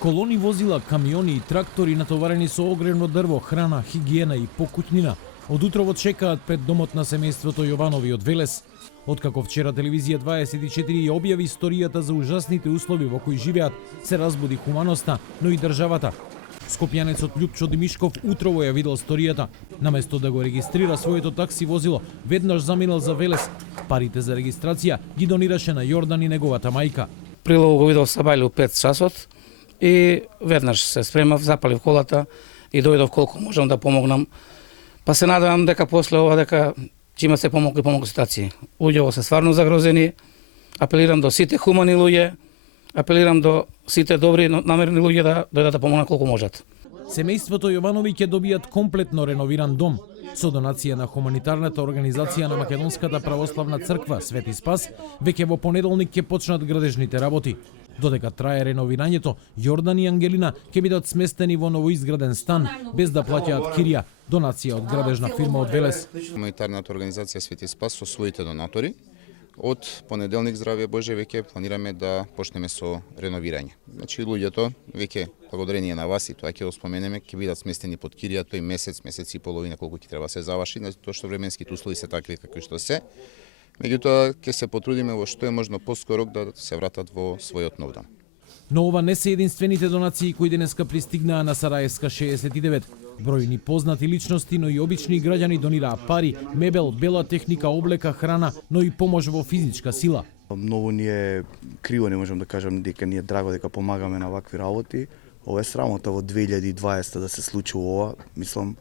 Колони возила, камиони и трактори натоварени со огревно дрво, храна, хигиена и покутнина од утрово чекаат пред домот на семејството Јованови од Велес. Откако вчера телевизија 24 ја објави историјата за ужасните услови во кои живеат, се разбуди хуманоста, но и државата. Скопјанецот Љупчо Димишков утрово ја видел историјата. Наместо да го регистрира своето такси возило, веднаш заминал за Велес. Парите за регистрација ги донираше на Јордан и неговата мајка. Прилово го видов сабајле у 5 часот и веднаш се спремав, запалив колата и дојдов колку можам да помогнам. Па се надевам дека после ова дека ќе има се помогли ситуации. Луѓето се стварно загрозени. Апелирам до сите хумани луѓе, апелирам до сите добри намерни луѓе да дојдат да помогнат колку можат. Семејството Јованови ќе добијат комплетно реновиран дом. Со донација на хуманитарната организација на Македонската православна црква Свети Спас, веќе во понеделник ќе почнат градежните работи. Додека трае реновирањето, Јордан и Ангелина ќе бидат сместени во новоизграден стан, без да плаќаат кирија, донација од градежна фирма од Велес. Хуманитарната организација Свети Спас со своите донатори од понеделник, здравје Боже, веќе планираме да почнеме со реновирање. Значи луѓето веќе благодарение на вас и тоа ќе го споменеме, ќе бидат сместени под кирија тој месец, месец и половина колку ќе треба се заврши, тоа што временските услови се такви какви што се. Меѓутоа ќе се потрудиме во што е можно поскоро да се вратат во својот нов дом. Но ова не се единствените донации кои денеска пристигнаа на Сараевска 69. Бројни познати личности, но и обични граѓани донираа пари, мебел, бела техника, облека, храна, но и помош во физичка сила. Многу ни е криво, не можам да кажам дека ни е драго дека помагаме на вакви работи. Ова е срамота во 2020 да се случи ова, мислам,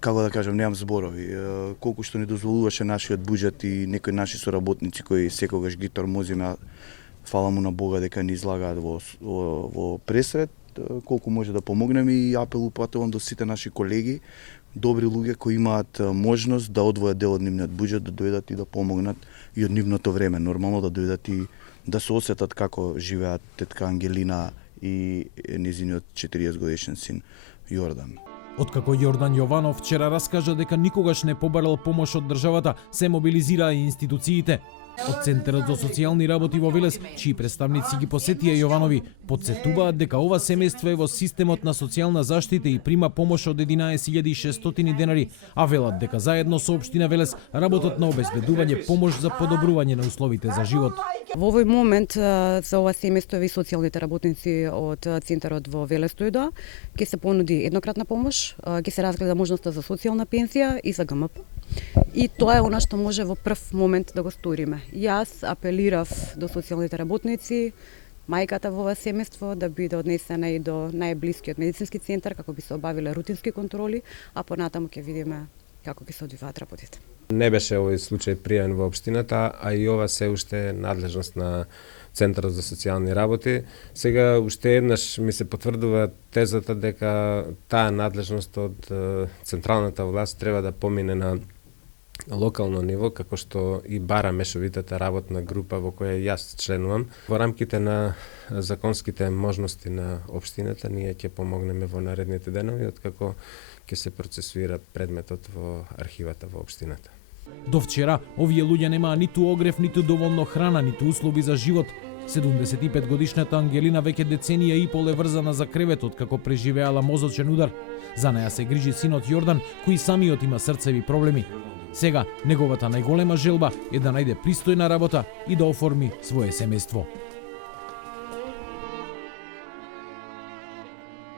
како да кажам, немам зборови. Колку што ни дозволуваше нашиот буџет и некои наши соработници кои секогаш ги тормозиме, фала му на Бога дека ни излагаат во пресред, колку може да помогнеме и апел упатувам до сите наши колеги, добри луѓе кои имаат можност да одвојат дел од нивниот буџет, да дојдат и да помогнат и од нивното време. Нормално да дојдат и да се осетат како живеат тетка Ангелина и незиниот 40 годишен син Јордан. Откако Јордан Јованов вчера раскажа дека никогаш не побарал помош од државата, се мобилизираа и институциите. Од Центарот за социјални работи во Велес, чии представници ги посетија Јованови, потсетуваат дека ова семејство е во системот на социјална заштита и прима помош од 11.600 денари, а велат дека заедно со општина Велес работат на обезбедување помош за подобрување на условите за живот. Во овој момент за ова семејство и социјалните работници од Центарот во Велес дојдоа, ќе се понуди еднократна помош, ќе се разгледа можноста за социјална пензија и за ГМП. И тоа е она што може во прв момент да го сториме. Јас апелирав до социјалните работници, мајката во ова семејство да биде однесена и до најблискиот медицински центар како би се обавиле рутински контроли, а понатаму ќе видиме како ќе се одвиваат работите. Не беше овој случај пријавен во општината, а и ова се уште надлежност на Центарот за социјални работи. Сега уште еднаш ми се потврдува тезата дека таа надлежност од централната власт треба да помине на локално ниво, како што и бара мешовитата работна група во која јас членувам. Во рамките на законските можности на општината ние ќе помогнеме во наредните денови откако ќе се процесуира предметот во архивата во општината. До вчера, овие луѓе немаа ниту огрев, ниту доволно храна, ниту услови за живот. 75 годишната Ангелина веќе деценија и пол е врзана за креветот како преживеала мозочен удар. За неја се грижи синот Јордан, кој самиот има срцеви проблеми. Сега, неговата најголема желба е да најде пристојна работа и да оформи свое семејство.